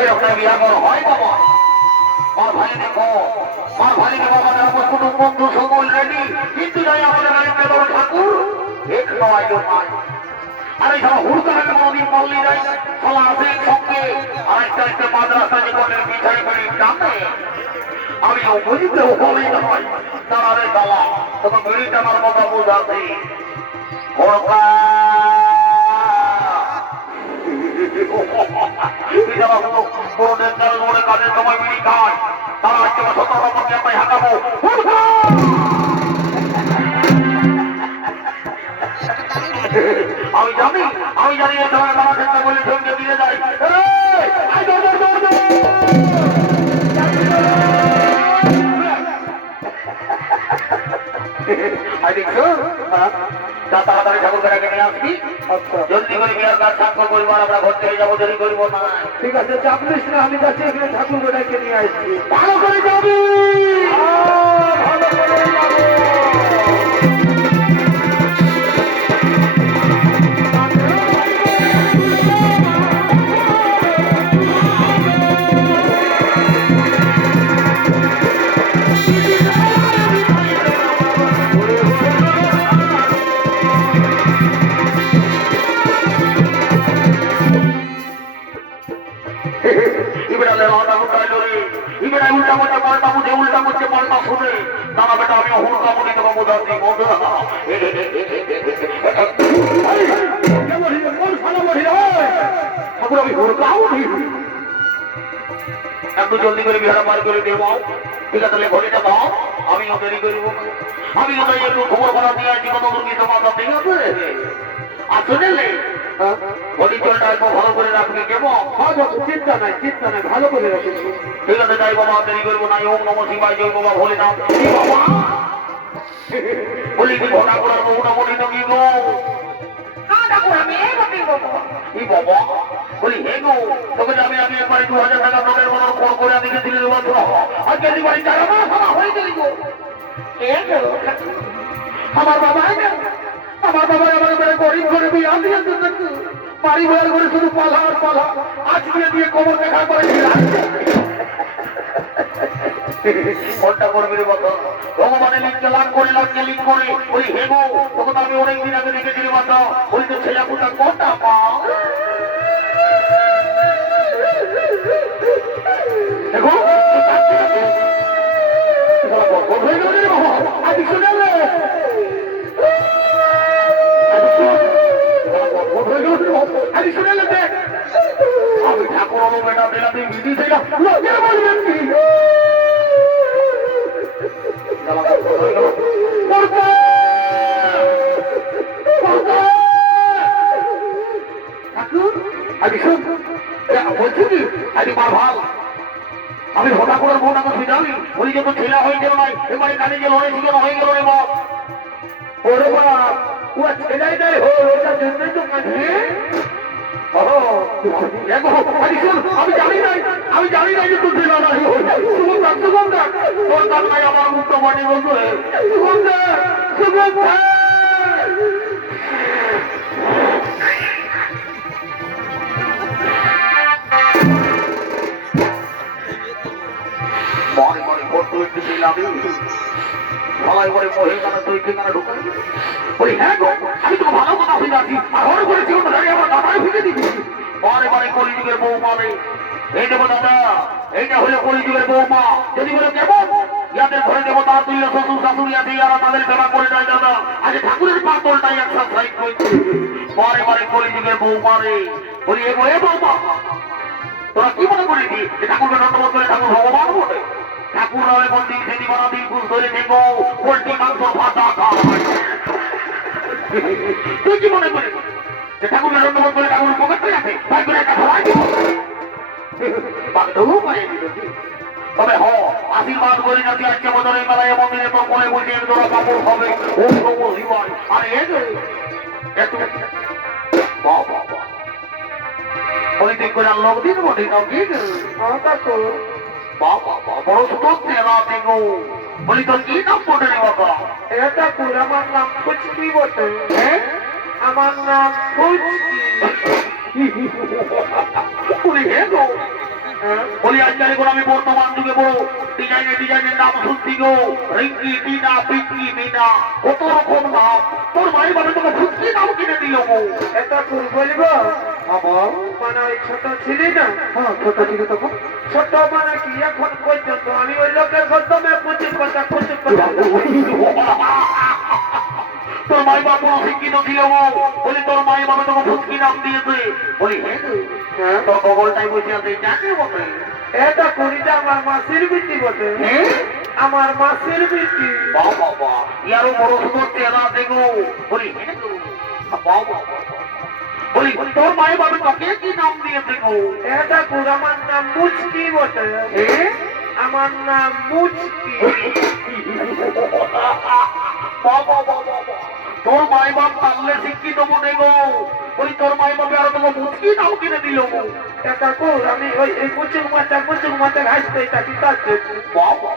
এরকম বিয়া করা হয় বাবা। মার ভাই দেখো, মার ভাই দেখো, আমাদের আমার কুটুম বন্ধু সকল রেডি, কিন্তু যাই আমাদের বাড়িতে বড় ঠাকুর এক নয় নয়। আর এই সব হুড়কাটাকে কোনদিন পাল্লি নাই, ফলা আছে সঙ্গে আর একটা মাদ্রাসা জীবনের পিছাই করি টানে। আমি বুঝতে হলেই নয় তারা গালা তখন বেরিয়ে আমার কথা বোঝাতে হুড়কা বড়দের দল মনে কাজের সময় মিলি খায় তারা আজকে সতর্ককে আমরা হাঁটাবো। আমি জানি এই সময় তারা চেষ্টা করলে সঙ্গে দিয়ে যায়। তাড়াতাড়ি ঠাকুরকে নিয়ে আসবি, জলদি করে বিয়ার কাজ স্বাক্ষর করবো আর আমরা ঘর থেকে যাবো, দেরি করবো না। ঠিক আছে, চাপ নিস না, আমি যাচ্ছি এখানে ঠাকুরকে নিয়ে আসছি। ভালো করে যাবি, ভালো করে যাবো। উল্টা করছে পাল্টা শুনে তারা বেটা আমি হুড়কা মনে তোকে বোঝাচ্ছি ঠাকুর আমি হুড়কা উঠি একটু জলদি করে বিহারা পার করে দেব। ঠিক আছে, তাহলে ঘড়িটা দাও, আমিও দেরি করবো। আমি কোথায় একটু খবর করা দিয়ে আছি কত দূর কিছু মাথা, ঠিক আছে? আর শুনেলে ঘড়ি জলটা একটু ভালো করে রাখবি কেমন? চিন্তা নাই ভালো করে রাখবি। ঠিক আছে, যাই বাবা, দেরি করবো না। ওম নম শিবায়, জয় বাবা ভোলেনাথ। বাবা বলি কি ঘটা করার বহুটা বলি তো কি গো? বাবা বলি হে গো, তোকে আমি একবার 2000 টাকা নোটের মতো ফোন করে দেখে দিলে আজকে বাড়ি যারা হয়ে গেলি গো। আমার বাবা আমার গরিব করে বিয়ে দিয়েছে, বাড়ি বের করে শুধু পালা আর পালা, আজকে দিয়ে খবর দেখা করে কোনটা করবি রে বাবা? ভগবানের লিখতে লাভ করে ওই হেগো তোকে তো আমি অনেকদিন আগে দেখেছিলি বাবা, ওই তো ছেলে কোনটা কোনটা মা দেখো আমি ঠাকুর হলো বেটা বেলা তুই বিধি ছিলাম বলছি কি আজ মা ভাল আমি হঠাৎ করে বোন আমার বুঝাবি ওই যত ছেলে হয়ে গেল নাই এবারে কানে গেল অনেক শিকার হয়ে গেল রে বাপ ওরে বাপ ও ছেলেই নাই ওটার জন্যই তো কাছে আমি জানি নাই যে তুই ছিল না তোর কাজ নাই আমার মুক্ত বাণী বলতো মনে মনে করতে সবাই করে মহিলারা তুই ঠিকানা ঢুকাই বলি হ্যাঁ গো আমি তো ভালো কথা ফিরে আছি আর হরে করেছি অন্য দাঁড়িয়ে আমার দাদাই ফিরে দিবি বারে বারে কলিযুগের বৌমা রে এই দেবো দাদা এইটা হলো কলিযুগের বৌমা যদি বলে কেমন ইয়াদের ঘরে দেবো তার তুল্য শ্বশুর শাশুড়ি আছে ইয়ারা তাদের সেবা করে দেয় দাদা আজ ঠাকুরের পাতলটাই এক্সারসাইজ করছে বারে বারে কলিযুগের বৌমা রে বলি এ বৌমা তোরা কি মনে করেছি যে ঠাকুরকে নন্দবোধ করে ঠাকুর ভগবান বলে ঠাকুর হলে মন্দির সেটি বানা দিন ঘুষ ধরে দেখো পোল্ট্রি মাংস ভাতা খাওয়ায় তুই কি মনে করিস যে ঠাকুরকে নন্দবোধ করে ঠাকুর পকেটে আছে তাই করে একটা খাওয়াই দিব তবে হ আশীর্বাদ করি নাকি আজকে বদলের মেলায় মন্দিরে তো কোলে বসে তোরা কাপড় হবে ওম নমঃ শিবায় আরে একটু বাবা পলিটিক করে লোক দিন বলি নাও কি বাবা বড় স্তোত্রে রাতে গো বলি তোর কি নাম পড়ে রে বাবা এটা তোর আমার নাম ফুচকি বটে হ্যাঁ আমার নাম ফুচকি বলি হে গো বলি আজকাল এখন আমি বর্তমান যুগে বড় ডিজাইনের নাম শুনছি গো, রিঙ্কি, টিনা, পিঙ্কি, মিনা, কত রকম নাম। তোর মায়ের বাবা তোকে ফুচকি নাম কিনে দিল গো। এটা কোন বলবো আমার মানে ওই ছোট ছিলি না, হ্যাঁ ছোট ছিল তখন। ছোট মানে কি এখন পর্যন্ত আমি ওই লোকের মাধ্যমে প্রচুর কথা তোর মাই বাবা কোনো শিক্ষিত ছিল গো, বলি তোর মাই বাবা তোকে ফুচকি নাম দিয়েছে। বলি হ্যাঁ তোর বগলটাই বসে আছে জানি বটে। এটা করিটা আমার মাসির বিটি বটে, আমার মাসির বিটি। বাবা ইয়ারও বড় সুন্দর চেহারা দেখো। বলি বাবা বলি তোর মায়ের বাবা তোকে কি নাম দিয়েছে গো? এটা পুরো আমার নাম মুচকি বটে, আমার নাম মুচকি। বাবা বাবা তোর মাই বাপ পারলে শিক্ষিত বটে গো। বলি তোর মাই বাবা আরো তোমার মুচকি নাম কিনে দিল গো। এটা কোর আমি ওই এই কুচুর মাথা ঘাসতে এটা কি তাচ্ছে। বাবা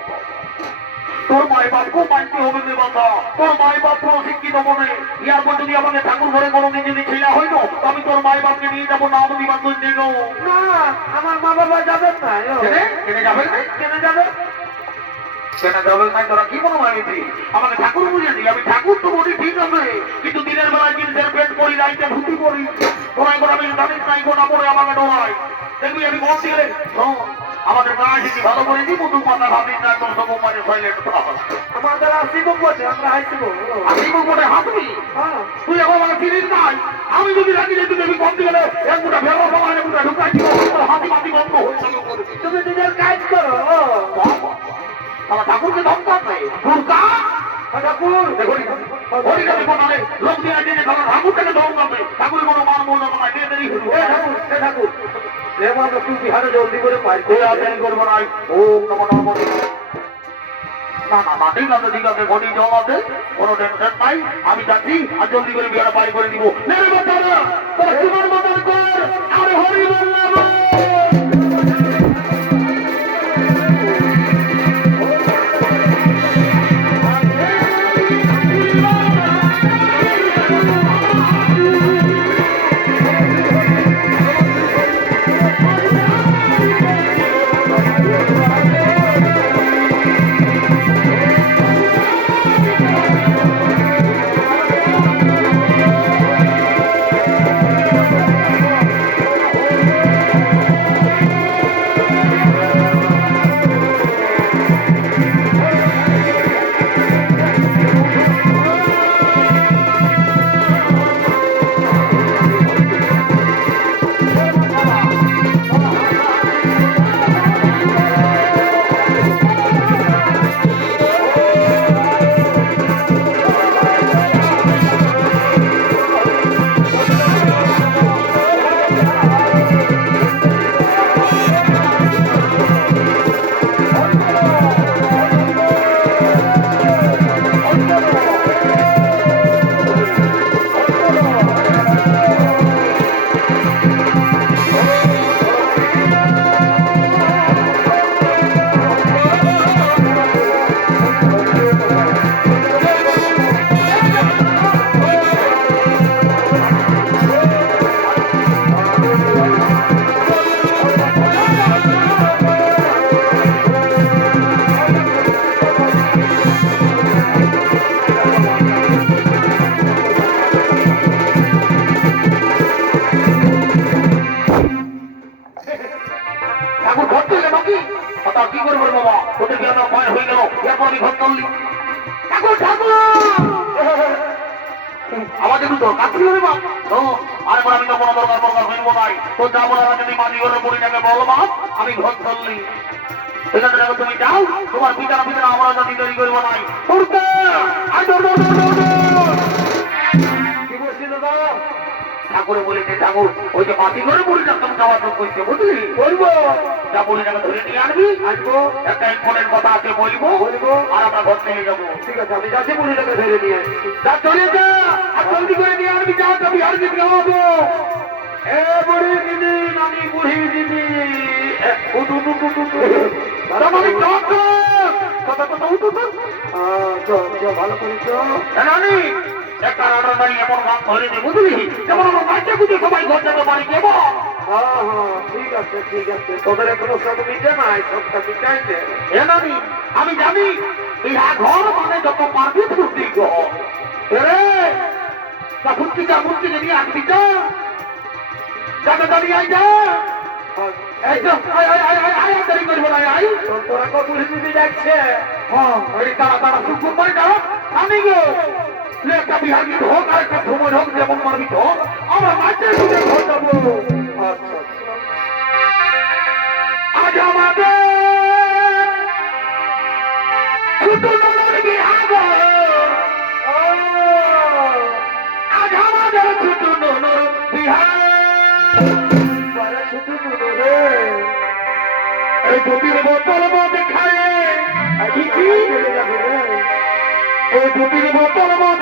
তোর মাই বাপ খুব মানতে হবে রে বাবা। তোর মাই বাপ পুরো শিক্ষিত বটে। ইয়ার পর যদি আমাকে ঠাকুর ঘরে কোনোদিন যদি ছেলে হইতো আমি তোর মাই বাপকে নিয়ে যাবো নাম দিবার জন্য গো। না আমার মা বাবা যাবেন না। কেনে যাবে কেন যাবে? সেটা যাবে না। তোরা কি মনে ভাবিছি আমাকে ঠাকুর বুঝে দিই? আমি ঠাকুর তো বলি ঠিক আছে, কিন্তু দিনের বেলায় জিনিসের পেট করি, রাইতে ধুতি করি। তোরাই করে আমি জানিস নাই গোটা পরে আমাকে ডরাই। দেখবি আমি বলতে গেলে আমাদের গা যদি ভালো করে দিই মধু পাতা ভাবিস না একদম সব মানে সাইলেন্ট। আমাদের আসিব বটে, আমরা হাসিব। আসিব বটে হাসবি? তুই এখন আমাকে চিনিস নাই। আমি যদি রাখি যে তুমি বলতে গেলে এক গুটা ভেড়া সবাই এক গুটা ঢুকাই দিব, হাসি মাতি বন্ধ হয়ে যাবে। তুমি নিজের কাজ করো। আমার ঠাকুরকে ধমকাতে দুর্গা ঠাকুর হরিকালে বানালে লোক দিয়ে আছে যে ঠাকুরটাকে ধমকাতে ঠাকুরের কোনো মান মর্যাদা নাই। দেরি ঠাকুর তুই বিহারে জলদি করে পাই দেরি করবো নাই। ও নম নম না না না ঠিক আছে ঠিক আছে ঘটি জল আছে, কোনো টেনশন নাই। আমি যাচ্ছি আর জলদি করে বিহারে পাই করে দিব। আরে হরি বললাম কি করবো বাবা? তোদের কি আমার ভয় হয়ে গেল? এরপর আমি ঘর করলি ঠাকুর ঠাকুর আমাদের তো কাজ ছিল রে বাপ। আরেকবার আমি তো কোনো দরকার হইব নাই। তো যা বলে যদি মাঝি ঘরের বুড়িটাকে বল বাপ আমি ঘর করলি। এখান থেকে তুমি যাও, তোমার পিতারা আমরা যদি তৈরি করবো নাই। কি বলছিল দাদা? ঠাকুরে বলেছে ঠাকুর ওই যে মাটি ঘরে বুড়িটা তুমি যাওয়ার যোগ করছে বুঝলি? বলবো যা বুড়িটাকে ধরে নিয়ে আসবি। আসবো একটা ইম্পর্টেন্ট কথা আছে বলবো আর আমরা ঘর থেকে যাবো। ঠিক আছে আমি যাচ্ছি বুড়িটাকে ধরে নিয়ে আসবি। যা চলে যা আর জলদি করে নিয়ে আসবি। যা আমি আর দিতে খাওয়াবো। এ বুড়ি দিদি নানি বুড়ি দিদি ভালো করেছ নানি। একটা অর্ডার বাড়ি এমন গান ধরে নে বুঝলি যেমন আমার বাচ্চা বুঝে সবাই ঘর যেতে পারি কেমন হ্যাঁ হ্যাঁ ঠিক আছে ঠিক আছে, তোদের এখনো সব মিটে নাই, সবটা মিটাই দে। এ নানি, আমি জানি বিহা ঘর মানে যত পারবি ফুর্তি ঘর। রে তা ফুর্তি নিয়ে আসবি যা, যাতে দাঁড়িয়ে আই যা। এই তো আয় দেরি করবো না, আই। তোরা কত দিদি যাচ্ছে? হ্যাঁ এই তারা ফুটফুট করে দাঁড়া। আমি গো তুই একটা বিহার গীত হোক আর একটা সময় হোক, যেমন মারবি হোক, আমরা মাঠের ঘুরে ঘর যাবো। আচ্ছা আচ্ছা। আজ আমাদের ছোট ননর বিহা গো, ও আজ আমাদের ছোট ননর বিহা। বারে ছুটি দিল রে। এই দুটির বোতল মদ খায়, চলে যাবে রে। এই দুটির বোতল মদ